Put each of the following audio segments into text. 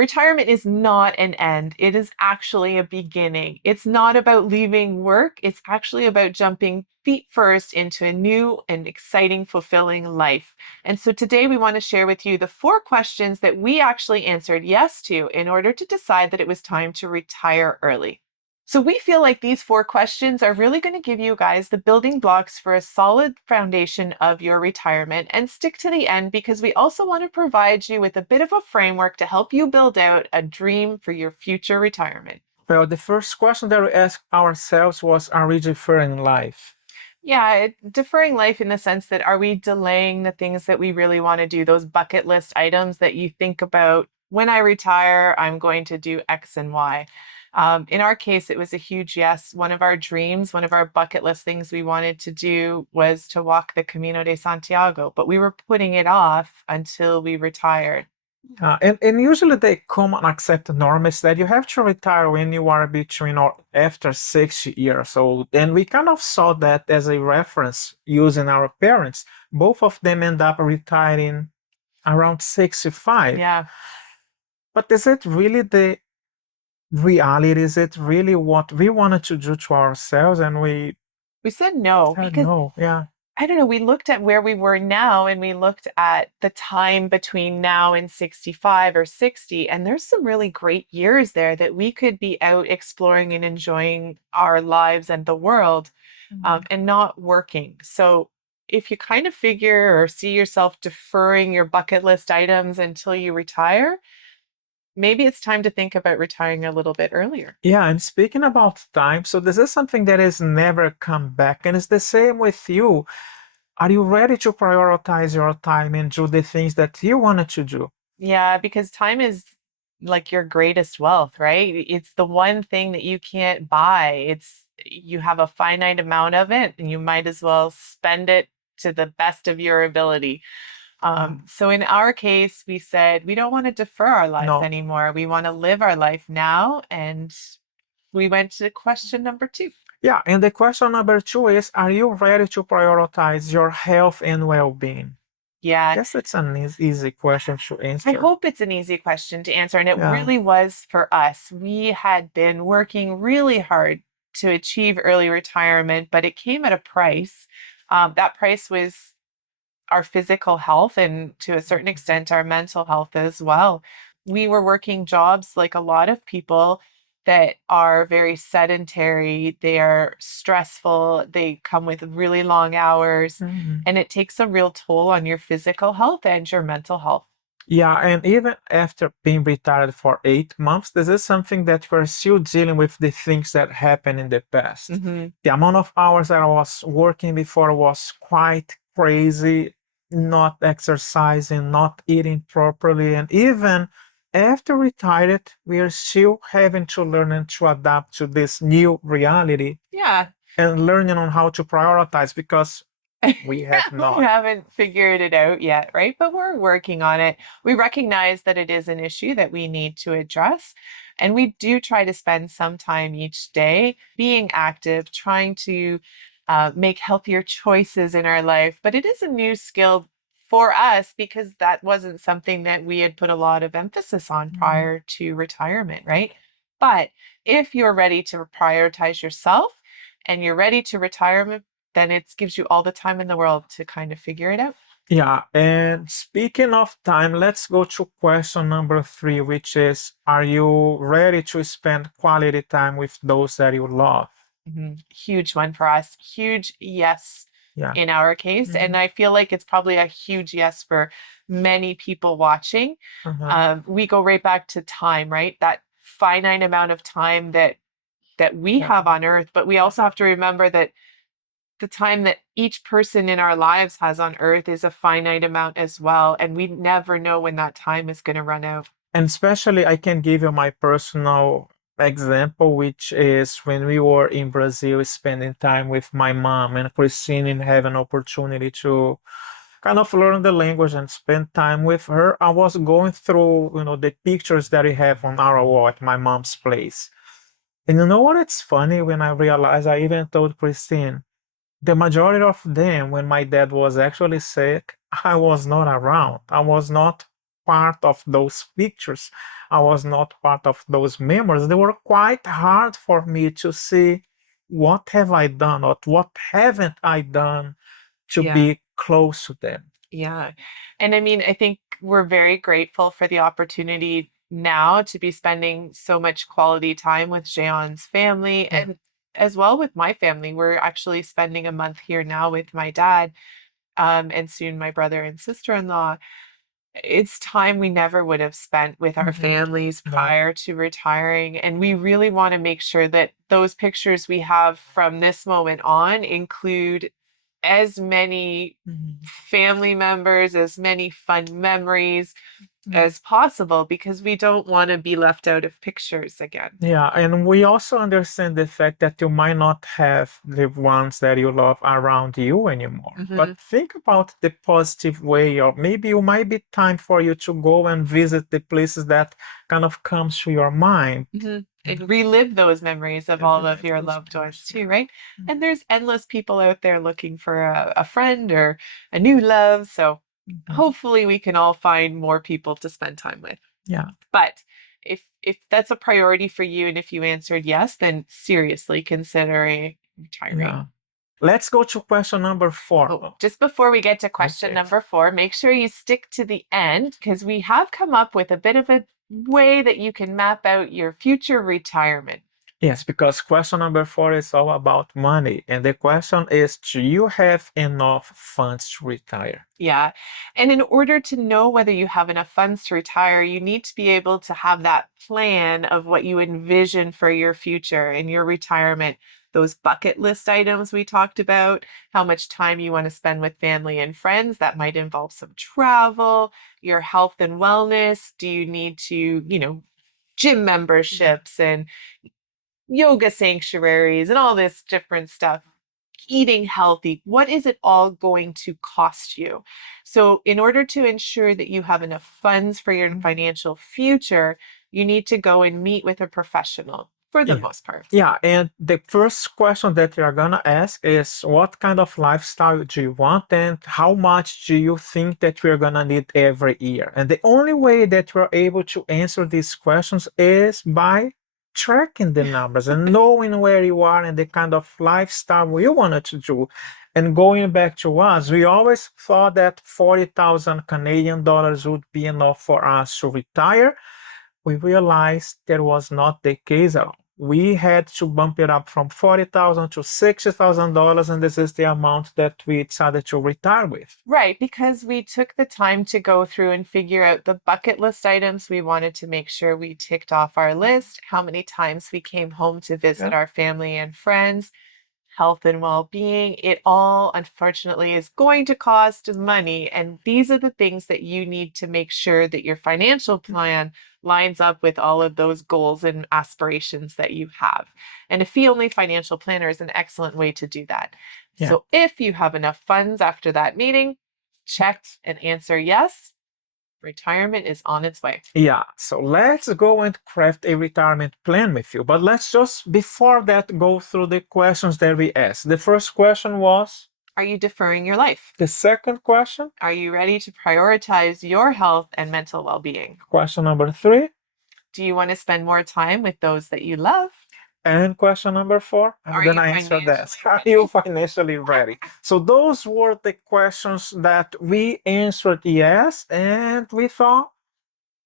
Retirement is not an end. It is actually a beginning. It's not about leaving work. It's actually about jumping feet first into a new and exciting, fulfilling life. And so today we want to share with you the 4 questions that we actually answered yes to in order to decide that it was time to retire early. So we feel like these 4 questions are really going to give you guys the building blocks for a solid foundation of your retirement, and stick to the end because we also want to provide you with a bit of a framework to help you build out a dream for your future retirement. Well, the first question that we asked ourselves was, are we deferring life? Yeah, deferring life in the sense that are we delaying the things that we really want to do, those bucket list items that you think about when I retire, I'm going to do X and Y. In our case, it was a huge yes. One of our dreams, one of our bucket list things we wanted to do was to walk the Camino de Santiago, but we were putting it off until we retired. And usually the common accepted norm is that you have to retire when you are between or after 60 years old. And we kind of saw that as a reference using our parents. Both of them end up retiring around 65. Yeah, But is it really the reality? Is it really what we wanted to do to ourselves? And we we said no said because no. Yeah. I don't know, we looked at where we were now and we looked at the time between now and 65 or 60, and there's some really great years there that we could be out exploring and enjoying our lives and the world, and not working. So if you kind of figure or see yourself deferring your bucket list items until you retire, maybe it's time to think about retiring a little bit earlier. Yeah, and speaking about time, so this is something that is never come back, and it's the same with you. Are you ready to prioritize your time and do the things that you wanted to do? Yeah, because time is like your greatest wealth, right? It's the one thing that you can't buy. You have a finite amount of it and you might as well spend it to the best of your ability. So in our case, we said we don't want to defer our lives No. anymore. We want to live our life now. And we went to question number 2. Yeah, and the question number two is, are you ready to prioritize your health and well-being? Yeah, Guess it's an easy question to I answer. hope it's an easy question to answer. And it Yeah. really was for us. We had been working really hard to achieve early retirement, but it came at a price. That price was our physical health and to a certain extent our mental health as well. We were working jobs like a lot of people that are very sedentary, they are stressful, they come with really long hours, Mhm. and it takes a real toll on your physical health and your mental health. Yeah, and even after being retired for 8 months, this is something that we're still dealing with the things that happened in the past. Hmm. The amount of hours that I was working before was quite crazy, not exercising, not eating properly, and even after retired, we are still having to learn and to adapt to this new reality Yeah. and learning on how to prioritize because we have We not. haven't figured it out yet, right? But we're working on it. We recognize that it is an issue that we need to address. And we do try to spend some time each day being active, trying to make healthier choices in our life. But it is a new skill for us because that wasn't something that we had put a lot of emphasis on Mhm. prior to retirement, right? But if you're ready to prioritize yourself and you're ready to retire, then it gives you all the time in the world to kind of figure it out. Yeah, and speaking of time, let's go to question number three, which is, are you ready to spend quality time with those that you love? Huge one for us. Huge yes Yeah. in our case. And Mhm. I feel like it's probably a huge yes for many people watching. Uh-huh. We go right back to time, right? That finite amount of time that we Yeah. have on earth, but we also have to remember that the time that each person in our lives has on earth is a finite amount as well. And we never know when that time is going to run out. And especially, I can give you my personal example, which is when we were in Brazil spending time with my mom and Christine and have an opportunity to kind of learn the language and spend time with her. I was going through, the pictures that we have on our wall at my mom's place. And you know what? It's funny when I realized I even told Christine, the majority of them, when my dad was actually sick, I was not around. I was not part of those pictures. I was not part of those memories. They were quite hard for me to see what have I done or what haven't I done to Yeah. be close to them. Yeah. And I mean, I think we're very grateful for the opportunity now to be spending so much quality time with Jeon's family Yeah. and as well with my family. We're actually spending a month here now with my dad, and soon my brother and sister-in-law. It's time we never would have spent with our families No. prior to retiring. And we really want to make sure that those pictures we have from this moment on include as many family members, as many fun memories as possible, because we don't want to be left out of pictures again. Yeah, and we also understand the fact that you might not have the ones that you love around you anymore. But think about the positive way, or maybe it might be time for you to go and visit the places that kind of comes to your mind. And relive those memories of all of your loved ones too, right? And there's endless people out there looking for a friend or a new love. So hopefully we can all find more people to spend time with. Yeah. But if that's a priority for you and if you answered yes, then seriously consider retiring. Yeah. Let's go to question number 4. Oh, just before we get to question Okay. number 4, make sure you stick to the end because we have come up with a bit of a way that you can map out your future retirement. Yes, because question number 4 is all about money. And the question is, do you have enough funds to retire? Yeah. And in order to know whether you have enough funds to retire, you need to be able to have that plan of what you envision for your future and your retirement. Those bucket list items we talked about, how much time you want to spend with family and friends. That might involve some travel, your health and wellness. Do you need to, gym memberships and yoga sanctuaries and all this different stuff? Eating healthy, what is it all going to cost you? So, in order to ensure that you have enough funds for your financial future, you need to go and meet with a professional for the most part. Yeah, and the first question that you're gonna ask is what kind of lifestyle do you want and how much do you think that we're gonna need every year? And the only way that we're able to answer these questions is by tracking the numbers and knowing where you are and the kind of lifestyle you wanted to do. And going back to us, we always thought that 40,000 Canadian dollars would be enough for us to retire. We realized that was not the case at all. We had to bump it up from $40,000 to $60,000, and this is the amount that we decided to retire with. Right, because we took the time to go through and figure out the bucket list items we wanted to make sure we ticked off our list, how many times we came home to visit our family and friends, health and well-being. It all, unfortunately, is going to cost money. And these are the things that you need to make sure that your financial plan lines up with all of those goals and aspirations that you have. And a fee-only financial planner is an excellent way to do that. Yeah. So if you have enough funds after that meeting, check and answer yes, retirement is on its way. Yeah, so let's go and craft a retirement plan with you. But let's just, before that, go through the questions that we asked. The first question was, are you deferring your life? The second question, are you ready to prioritize your health and mental well-being? Question number 3. Do you want to spend more time with those that you love? And question number 4, I'm going to answer that. Are you financially ready? So those were the questions that we answered yes, and we thought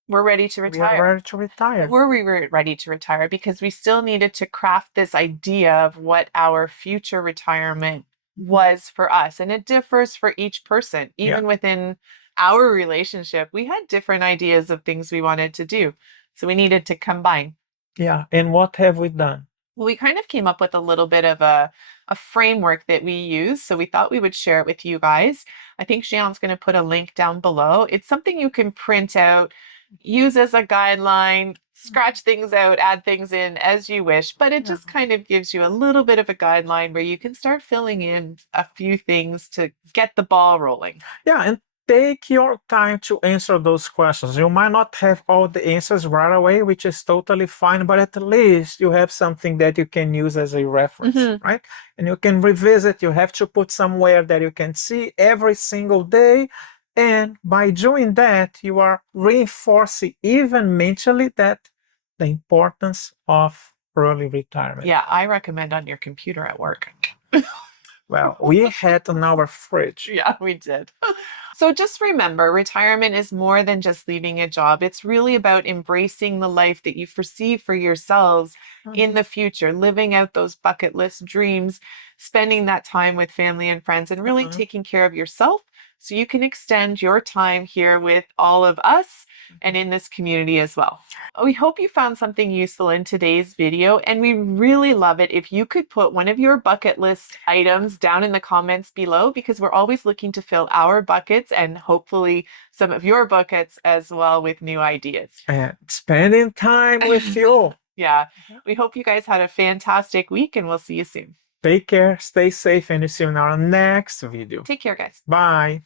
we're ready to retire. We're ready to retire. Were we ready to retire? Because we still needed to craft this idea of what our future retirement was for us. And it differs for each person. Even within our relationship, we had different ideas of things we wanted to do. So we needed to combine. Yeah. And what have we done? Well, we kind of came up with a little bit of a framework that we use. So we thought we would share it with you guys. I think Jeon's going to put a link down below. It's something you can print out, use as a guideline, scratch things out, add things in as you wish, but it just kind of gives you a little bit of a guideline where you can start filling in a few things to get the ball rolling. Yeah, and take your time to answer those questions. You might not have all the answers right away, which is totally fine, but at least you have something that you can use as a reference, right? And you can revisit. You have to put somewhere that you can see every single day. And by doing that, you are reinforcing even mentally that the importance of early retirement. Yeah, I recommend on your computer at work. Well, we had on our fridge. Yeah, we did. So just remember, retirement is more than just leaving a job. It's really about embracing the life that you foresee for yourselves in the future, living out those bucket list dreams, spending that time with family and friends, and really taking care of yourself so you can extend your time here with all of us and in this community as well. We hope you found something useful in today's video, and we really love it if you could put one of your bucket list items down in the comments below, because we're always looking to fill our buckets and hopefully some of your buckets as well with new ideas. And spending time with you. Yeah, we hope you guys had a fantastic week, and we'll see you soon. Take care, stay safe, and see you in our next video. Take care, guys. Bye.